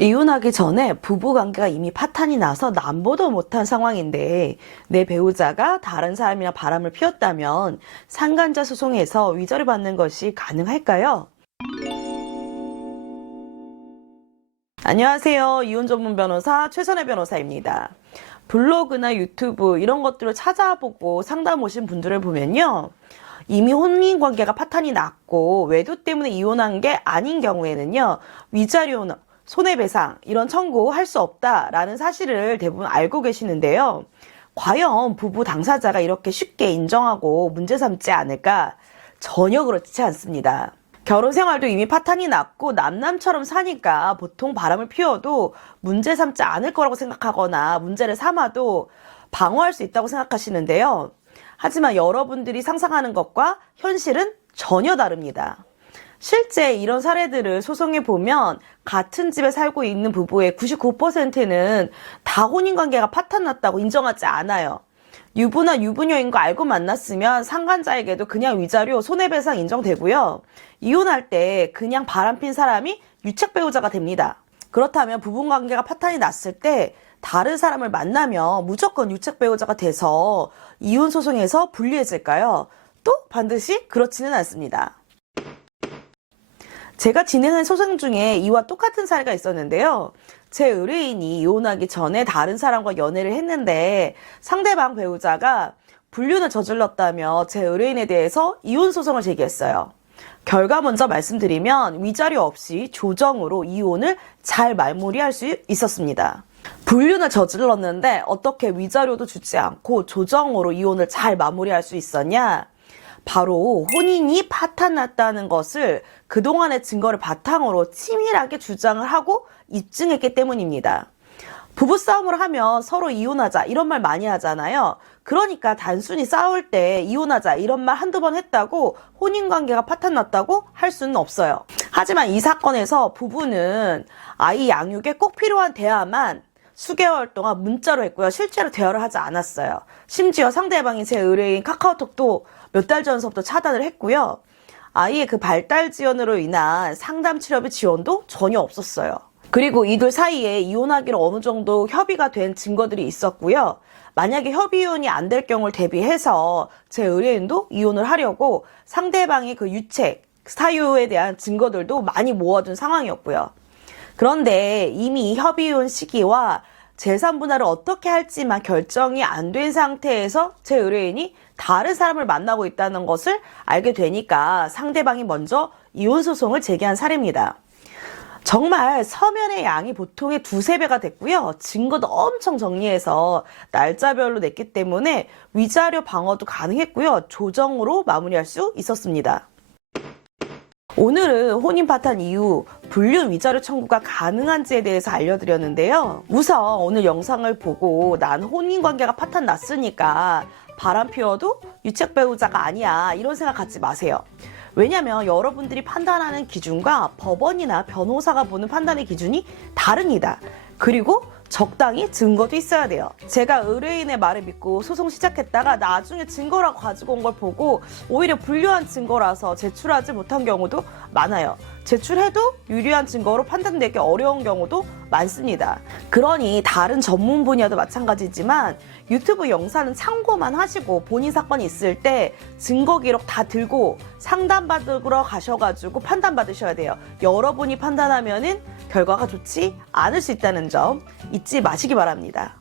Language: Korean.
이혼하기 전에 부부 관계가 이미 파탄이 나서 남보도 못한 상황인데 내 배우자가 다른 사람이랑 바람을 피웠다면 상간자 소송에서 위자료 받는 것이 가능할까요? 안녕하세요. 이혼 전문 변호사 최선혜 변호사입니다. 블로그나 유튜브 이런 것들을 찾아보고 상담 오신 분들을 보면요. 이미 혼인 관계가 파탄이 났고 외도 때문에 이혼한 게 아닌 경우에는요. 위자료나 손해배상 이런 청구할 수 없다라는 사실을 대부분 알고 계시는데요. 과연 부부 당사자가 이렇게 쉽게 인정하고 문제 삼지 않을까? 전혀 그렇지 않습니다. 결혼 생활도 이미 파탄이 났고 남남처럼 사니까 보통 바람을 피워도 문제 삼지 않을 거라고 생각하거나 문제를 삼아도 방어할 수 있다고 생각하시는데요. 하지만 여러분들이 상상하는 것과 현실은 전혀 다릅니다. 실제 이런 사례들을 소송해 보면 같은 집에 살고 있는 부부의 99%는 다 혼인 관계가 파탄났다고 인정하지 않아요. 유부나 유부녀인 거 알고 만났으면 상간자에게도 그냥 위자료 손해배상 인정되고요. 이혼할 때 그냥 바람핀 사람이 유책 배우자가 됩니다. 그렇다면 부부 관계가 파탄이 났을 때 다른 사람을 만나면 무조건 유책 배우자가 돼서 이혼 소송에서 불리해질까요? 또 반드시 그렇지는 않습니다. 제가 진행한 소송 중에 이와 똑같은 사례가 있었는데요. 제 의뢰인이 이혼하기 전에 다른 사람과 연애를 했는데 상대방 배우자가 불륜을 저질렀다며 제 의뢰인에 대해서 이혼 소송을 제기했어요. 결과 먼저 말씀드리면 위자료 없이 조정으로 이혼을 잘 마무리할 수 있었습니다. 불륜을 저질렀는데 어떻게 위자료도 주지 않고 조정으로 이혼을 잘 마무리할 수 있었냐? 바로 혼인이 파탄났다는 것을 그동안의 증거를 바탕으로 치밀하게 주장을 하고 입증했기 때문입니다. 부부싸움을 하면 서로 이혼하자 이런 말 많이 하잖아요. 그러니까 단순히 싸울 때 이혼하자 이런 말 한두 번 했다고 혼인관계가 파탄났다고 할 수는 없어요. 하지만 이 사건에서 부부는 아이 양육에 꼭 필요한 대화만 수개월 동안 문자로 했고요. 실제로 대화를 하지 않았어요. 심지어 상대방이 제 의뢰인 카카오톡도 몇 달 전서부터 차단을 했고요. 아이의 그 발달 지연으로 인한 상담 치료비 지원도 전혀 없었어요. 그리고 이들 사이에 이혼하기로 어느 정도 협의가 된 증거들이 있었고요. 만약에 협의 이혼이 안 될 경우를 대비해서 제 의뢰인도 이혼을 하려고 상대방의 그 유책, 사유에 대한 증거들도 많이 모아둔 상황이었고요. 그런데 이미 협의 이혼 시기와 재산 분할을 어떻게 할지만 결정이 안 된 상태에서 제 의뢰인이 다른 사람을 만나고 있다는 것을 알게 되니까 상대방이 먼저 이혼 소송을 제기한 사례입니다. 정말 서면의 양이 보통의 두세 배가 됐고요. 증거도 엄청 정리해서 날짜별로 냈기 때문에 위자료 방어도 가능했고요. 조정으로 마무리할 수 있었습니다. 오늘은 혼인 파탄 이후 불륜 위자료 청구가 가능한지에 대해서 알려드렸는데요. 우선 오늘 영상을 보고 난 혼인 관계가 파탄 났으니까 바람 피워도 유책 배우자가 아니야 이런 생각 갖지 마세요. 왜냐면 여러분들이 판단하는 기준과 법원이나 변호사가 보는 판단의 기준이 다릅니다. 그리고 적당히 증거도 있어야 돼요. 제가 의뢰인의 말을 믿고 소송 시작했다가 나중에 증거라고 가지고 온 걸 보고 오히려 불리한 증거라서 제출하지 못한 경우도 많아요. 제출해도 유리한 증거로 판단되기 어려운 경우도 많습니다. 그러니 다른 전문 분야도 마찬가지지만 유튜브 영상은 참고만 하시고 본인 사건이 있을 때 증거 기록 다 들고 상담받으러 가셔가지고 판단받으셔야 돼요. 여러분이 판단하면은 결과가 좋지 않을 수 있다는 점 잊지 마시기 바랍니다.